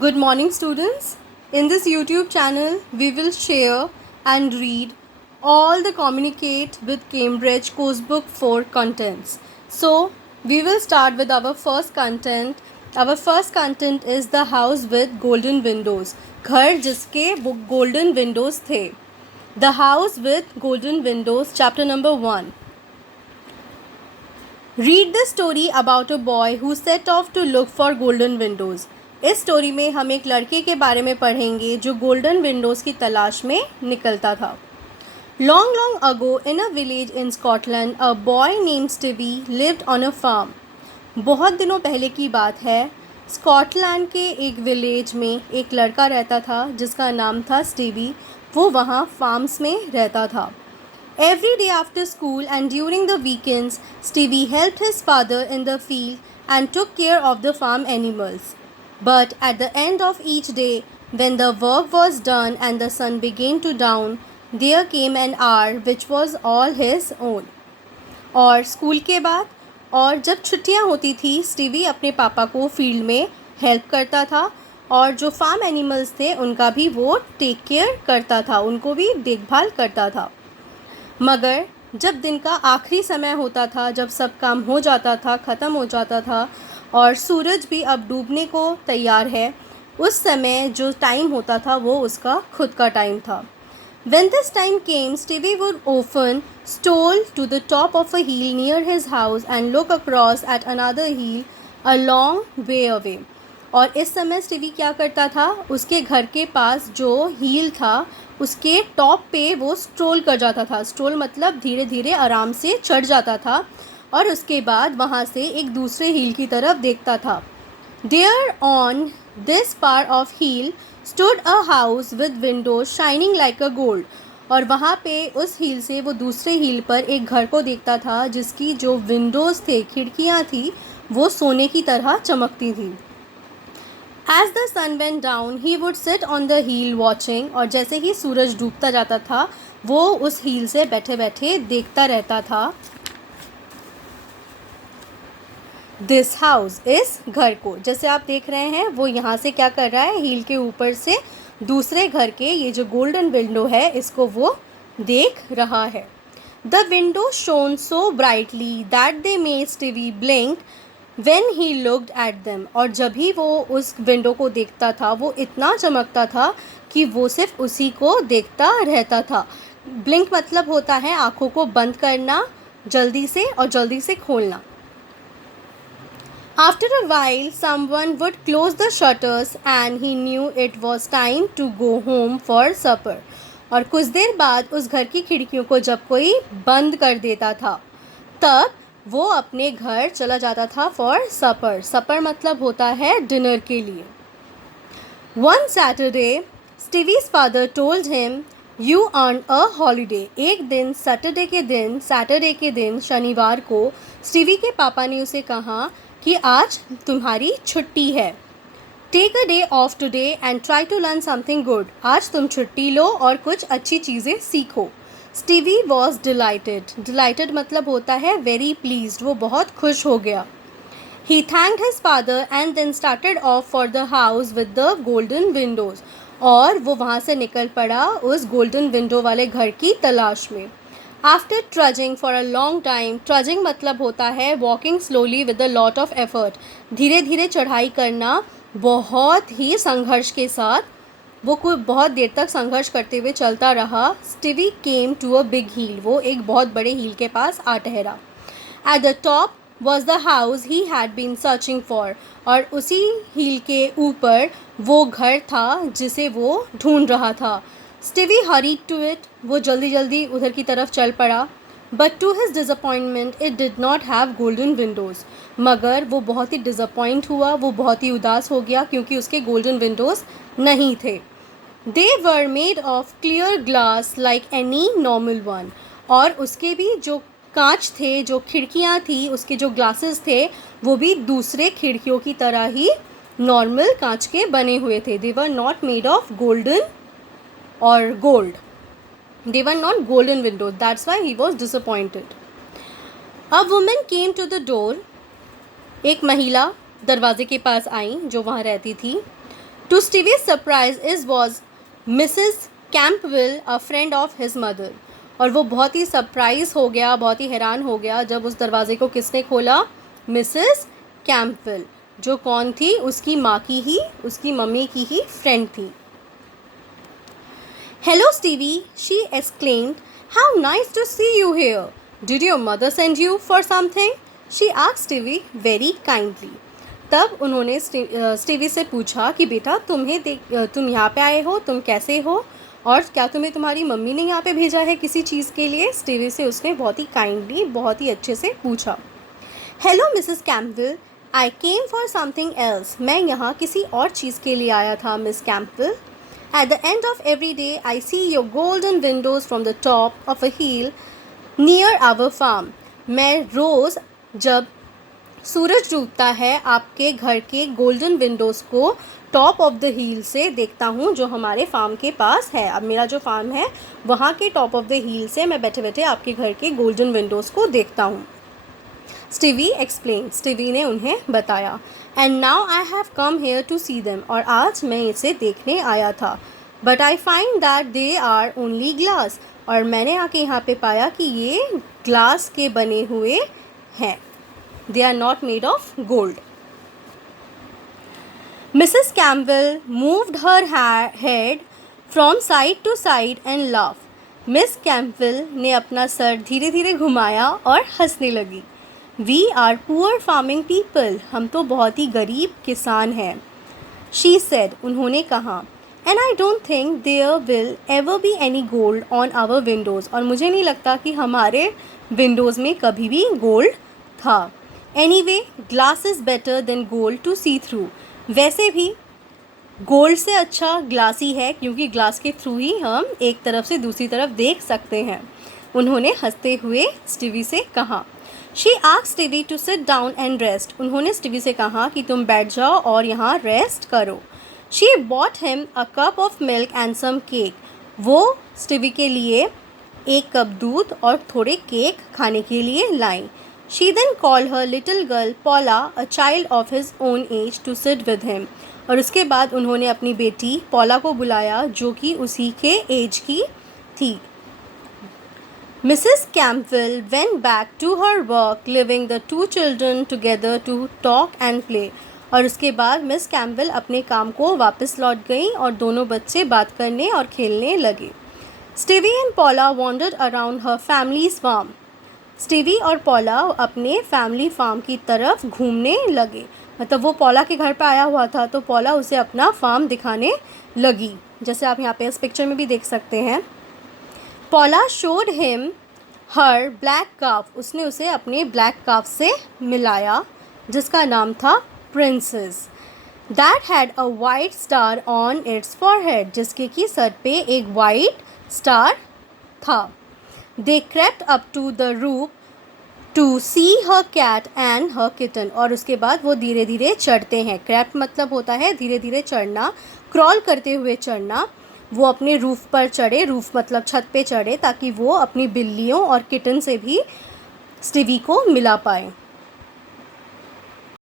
Good morning, students. In this YouTube channel, we will share and read all the Communicate with Cambridge course book 4 contents. So, we will start with our first content. Our first content is the house with golden windows. घर जिसके golden windows थे. The house with golden windows, chapter number 1. Read the story about a boy who set off to look for golden windows. इस story में हम एक लड़के के बारे में पढ़ेंगे जो गोल्डन विंडोज़ की तलाश में निकलता था. Long, long ago in a village in Scotland, a boy named Stevie lived on a farm. बहुत दिनों पहले की बात है. स्कॉटलैंड के एक विलेज में एक लड़का रहता था जिसका नाम था स्टीवी. वो वहाँ फार्म्स में रहता था. Every day after school and during the weekends, Stevie helped his father in the field and took care of the farm animals. But at the end of each day, when the work was done and the sun began to down, there came an hour which was all his own. और school के बाद और जब छुट्टियां होती थी, Stevie अपने पापा को फील्ड में हेल्प करता था और जो फार्म एनिमल्स थे उनका भी वो टेक केयर करता था, उनको भी देखभाल करता था. मगर जब दिन का आखिरी समय होता था, जब सब काम हो जाता था, ख़त्म हो जाता था और सूरज भी अब डूबने को तैयार है, उस समय जो टाइम होता था वो उसका खुद का टाइम था. When this time came, Stevie would often stroll to the top of a hill near his house and look across at another hill a long way away. और इस समय स्टीवी क्या करता था, उसके घर के पास जो हील था उसके टॉप पे वो स्ट्रोल कर जाता था. स्ट्रोल मतलब धीरे धीरे आराम से चढ़ जाता था और उसके बाद वहाँ से एक दूसरे हील की तरफ देखता था. There on this part of hill stood a house with windows shining like a gold. और वहाँ पे उस हील से वो दूसरे हील पर एक घर को देखता था जिसकी जो विंडोज़ थे, खिड़कियाँ थी, वो सोने की तरह चमकती थी. As the sun went down, he would sit on the hill watching. और जैसे ही सूरज डूबता जाता था वो उस हील से बैठे बैठे देखता रहता था. दिस हाउस, इस घर को. जैसे आप देख रहे हैं वो यहाँ से क्या कर रहा है, हील के ऊपर से दूसरे घर के ये जो गोल्डन विंडो है इसको वो देख रहा है. The window shown so brightly that they made Stevie blink when he looked at them. और जब ही वो उस विंडो को देखता था वो इतना चमकता था कि वो सिर्फ उसी को देखता रहता था. ब्लिंक मतलब होता है आँखों को बंद करना जल्दी से और जल्दी से खोलना. After a while, someone would close the shutters and he knew it was time to go home for supper. और कुछ देर बाद उस घर की खिड़कियों को जब कोई बंद कर देता था तब वो अपने घर चला जाता था फॉर सपर. सपर मतलब होता है डिनर के लिए. One Saturday, Stevie's father told him, "You earned a holiday." एक दिन सैटरडे के दिन शनिवार को स्टीवी के पापा ने उसे कहा कि आज तुम्हारी छुट्टी है. Take a day off today and try to learn something good. आज तुम छुट्टी लो और कुछ अच्छी चीज़ें सीखो. स्टीवी वॉज डिलाइटेड मतलब होता है वेरी प्लीज्ड, वो बहुत खुश हो गया. He thanked his father and then started off for the house with the golden windows. और वो वहाँ से निकल पड़ा उस गोल्डन विंडो वाले घर की तलाश में. After ट्रजिंग for a long time. ट्रजिंग मतलब होता है walking slowly with a lot of effort. धीरे धीरे चढ़ाई करना बहुत ही संघर्ष के साथ. वो कोई बहुत देर तक संघर्ष करते हुए चलता रहा. Stevie came to a big hill. वो एक बहुत बड़े हील के पास आ ठहरा. At the top was the house he had been searching for. और उसी हील के ऊपर वो घर था जिसे वो ढूंढ रहा था. Stevie hurried to it. वो जल्दी जल्दी उधर की तरफ चल पड़ा. But to his disappointment it did not have golden windows. मगर वो बहुत ही डिसअपॉइंट हुआ, वो बहुत ही उदास हो गया क्योंकि उसके गोल्डन विंडोज़ नहीं थे. They were made of clear glass like any normal one. और उसके भी जो कांच थे, जो खिड़कियाँ थी, उसके जो ग्लासेस थे वो भी दूसरे खिड़कियों की तरह ही नॉर्मल कांच के बने हुए थे. They were not made of golden or gold. They were not golden windows. That's why he was disappointed. A woman came to the door. एक महिला दरवाजे के पास आई जो वहाँ रहती थी. To Stevie's surprise, it was Mrs. Campbell, a friend of his mother. और वो बहुत ही सरप्राइज हो गया, बहुत ही हैरान हो गया जब उस दरवाजे को किसने खोला? मिसेस कैम्पबेल, जो कौन थी? उसकी माँ की ही, उसकी मम्मी की ही फ्रेंड थी. Hello Stevie, she exclaimed. How nice to see you here. Did your mother send you for something? She asked Stevie very kindly. तब उन्होंने स्टीवी से पूछा कि बेटा तुम यहाँ पे आए हो, तुम कैसे हो, और क्या तुम्हें तुम्हारी मम्मी ने यहाँ पे भेजा है किसी चीज़ के लिए? स्टीवी से उसने बहुत ही काइंडली, बहुत ही अच्छे से पूछा. Hello Mrs Campbell, I came for something else. मैं यहाँ किसी और चीज़ के लिए आया था miss Campbell. At the end of every day, I see your golden windows from the top of a hill near our farm. मैं रोज़ जब सूरज डूबता है आपके घर के गोल्डन विंडोज़ को टॉप ऑफ द हिल से देखता हूँ, जो हमारे फार्म के पास है. अब मेरा जो फार्म है वहाँ के टॉप ऑफ द हिल से मैं बैठे बैठे आपके घर के गोल्डन विंडोज़ को देखता हूँ. स्टीवी एक्सप्लेन, स्टीवी ने उन्हें बताया. And now I have come here to see them. और आज मैं इसे देखने आया था. But I find that they are only glass. और मैंने आके यहाँ पे पाया कि ये ग्लास के बने हुए हैं. They are not made of gold. Mrs Campbell moved her head from side to side and laugh. Miss Campbell ने अपना सर धीरे धीरे घुमाया और हंसने लगी. We are poor farming people. हम तो बहुत ही गरीब किसान हैं. शी सेड, उन्होंने कहा. And I don't think there will ever be any gold on our windows. और मुझे नहीं लगता कि हमारे विंडोज़ में कभी भी गोल्ड था. Anyway, glass is better than gold to see through. वैसे भी गोल्ड से अच्छा ग्लास ही है, क्योंकि ग्लास के थ्रू ही हम एक तरफ से दूसरी तरफ देख सकते हैं. उन्होंने हंसते हुए स्टीवी से कहा. She asked Stevie to sit down and rest. उन्होंने स्टीवी से कहा कि तुम बैठ जाओ और यहाँ रेस्ट करो. She bought him a cup of milk and some cake. वो स्टीवी के लिए एक कप दूध और थोड़े केक खाने के लिए लाई. She then call her little girl Paula, a child of his own age, to sit with him. और उसके बाद उन्होंने अपनी बेटी पॉला को बुलाया, जो कि उसी के एज की थी. Mrs. Campbell went back to her work, leaving the two children together to talk and play. और उसके बाद मिस कैम्पबेल अपने काम को वापस लौट गई और दोनों बच्चे बात करने और खेलने लगे. Stevie and पॉला wandered around her family's farm. Stevie और पॉला अपने फैमिली फार्म की तरफ घूमने लगे. मतलब वो पॉला के घर पर आया हुआ था, तो पॉला उसे अपना फार्म दिखाने लगी, जैसे आप यहाँ पे इस पिक्चर में भी देख सकते हैं. पॉला showed him her black calf. उसने उसे अपने ब्लैक काफ से मिलाया, जिसका नाम था princess. That had a white star on its forehead. जिसके की सर पे एक वाइट स्टार था. They crept up to the roof to see her cat and her kitten. और उसके बाद वो धीरे धीरे चढ़ते हैं. क्रैप मतलब होता है धीरे धीरे चढ़ना, क्रॉल करते हुए चढ़ना. वो अपने रूफ़ पर चढ़े, रूफ़ मतलब छत पे चढ़े, ताकि वो अपनी बिल्लियों और किटन से भी स्टीवी को मिला पाए.